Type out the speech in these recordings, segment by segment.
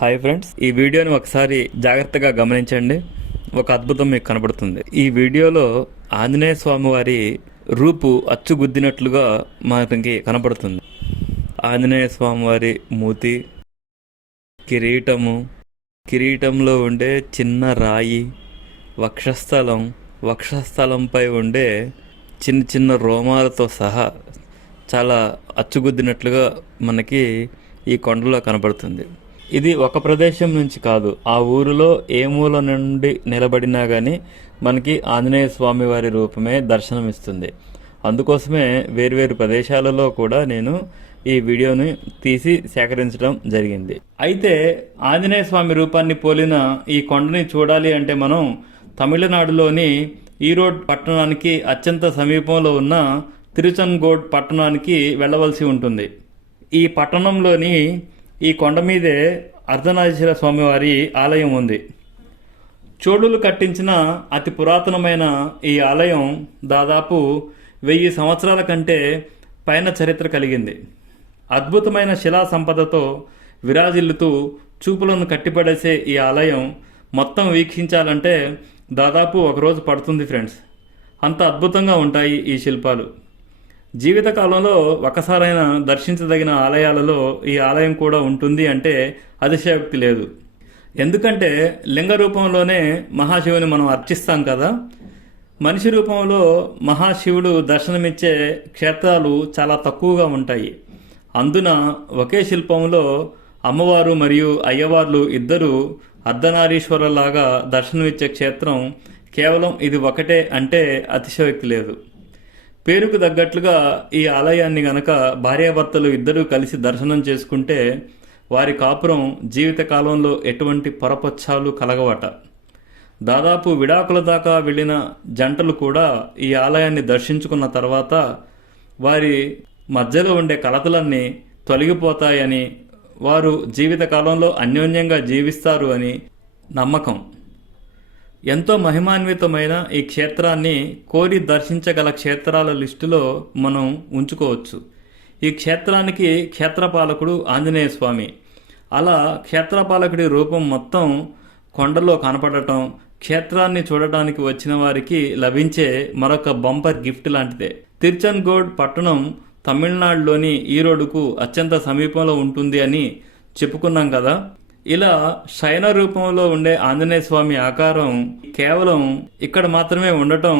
Hi friends, ఈ వీడియోని ఒకసారి జాగ్రత్తగా గమనించండి. ఒక అద్భుతం మీకు కనబడుతుంది. ఈ వీడియోలో ఆంజనేయ స్వామి వారి రూపు అచ్చుగుద్దినట్లుగా మనకి కనబడుతుంది. ఆంజనేయ స్వామి వారి మూతి, కిరీటంలో ఉండే చిన్న రాయి, వక్షస్థలంపై ఉండే చిన్న చిన్న రోమాలతో సహా చాలా అచ్చుగుద్దినట్లుగా మనకి ఈ కొండలో కనబడుతుంది. ఇది ఒక ప్రదేశం నుంచి కాదు, ఆ ఊరిలో ఏ మూల నుండి నిలబడినా కానీ మనకి ఆంజనేయ స్వామి వారి రూపమే దర్శనమిస్తుంది. అందుకోసమే వేర్వేరు ప్రదేశాలలో కూడా నేను ఈ వీడియోని తీసి సేకరించడం జరిగింది. అయితే ఆంజనేయ స్వామి రూపాన్ని పోలిన ఈ కొండని చూడాలి అంటే మనం తమిళనాడులోని ఈరోడ్ పట్టణానికి అత్యంత సమీపంలో ఉన్న తిరుచన్గోడ్ పట్టణానికి వెళ్ళవలసి ఉంటుంది. ఈ పట్టణంలోని ఈ కొండ మీదే అర్ధనారీశ్వర స్వామివారి ఆలయం ఉంది. చోళులు కట్టించిన అతి పురాతనమైన ఈ ఆలయం దాదాపు 1000 సంవత్సరాల కంటే పైన చరిత్ర కలిగింది. అద్భుతమైన శిలా సంపదతో విరాజిల్లుతూ చూపులను కట్టిపడేసే ఈ ఆలయం మొత్తం వీక్షించాలంటే దాదాపు ఒకరోజు పడుతుంది ఫ్రెండ్స్. అంత అద్భుతంగా ఉంటాయి ఈ శిల్పాలు. జీవితకాలంలో ఒకసారైనా దర్శించదగిన ఆలయాలలో ఈ ఆలయం కూడా ఉంటుంది అంటే అతిశయోక్తి లేదు. ఎందుకంటే లింగ రూపంలోనే మహాశివుని మనం అర్చిస్తాం కదా. మనిషి రూపంలో మహాశివుడు దర్శనమిచ్చే క్షేత్రాలు చాలా తక్కువగా ఉంటాయి. అందున ఒకే శిల్పంలో అమ్మవారు మరియు అయ్యవార్లు ఇద్దరు అర్ధనారీశ్వరులాగా దర్శనమిచ్చే క్షేత్రం కేవలం ఇది ఒకటే అంటే అతిశయోక్తి లేదు. పేరుకు తగ్గట్లుగా ఈ ఆలయాన్ని గనక భార్యాభర్తలు ఇద్దరూ కలిసి దర్శనం చేసుకుంటే వారి కాపురం జీవితకాలంలో ఎటువంటి పొరపచ్చాలు కలగవట. దాదాపు విడాకుల దాకా వెళ్ళిన జంటలు కూడా ఈ ఆలయాన్ని దర్శించుకున్న తర్వాత వారి మధ్యలో ఉండే కలతలన్నీ తొలగిపోతాయని, వారు జీవితకాలంలో అన్యోన్యంగా జీవిస్తారు అని నమ్మకం. ఎంతో మహిమాన్వితమైన ఈ క్షేత్రాన్ని కోరి దర్శించగల క్షేత్రాల లిస్టులో మనం ఉంచుకోవచ్చు. ఈ క్షేత్రానికి క్షేత్రపాలకుడు ఆంజనేయ స్వామి. అలా క్షేత్రపాలకుడి రూపం మొత్తం కొండలో కనపడటం క్షేత్రాన్ని చూడటానికి వచ్చిన వారికి లభించే మరొక బంపర్ గిఫ్ట్ లాంటిదే. తిరుచన్గోడ్ పట్టణం తమిళనాడులోని ఈరోడుకు అత్యంత సమీపంలో ఉంటుంది అని చెప్పుకున్నాం కదా. ఇలా శయన రూపంలో ఉండే ఆంజనేయ స్వామి ఆకారం కేవలం ఇక్కడ మాత్రమే ఉండటం,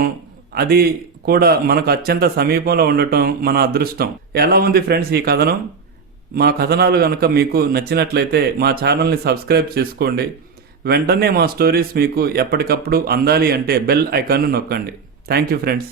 అది కూడా మనకు అత్యంత సమీపంలో ఉండటం మన అదృష్టం. ఎలా ఉంది ఫ్రెండ్స్ ఈ కథనం? మా కథనాలు కనుక మీకు నచ్చినట్లయితే మా ఛానల్ని సబ్స్క్రైబ్ చేసుకోండి. వెంటనే మా స్టోరీస్ మీకు ఎప్పటికప్పుడు అందాలి అంటే బెల్ ఐకాన్ను నొక్కండి. Thank you friends.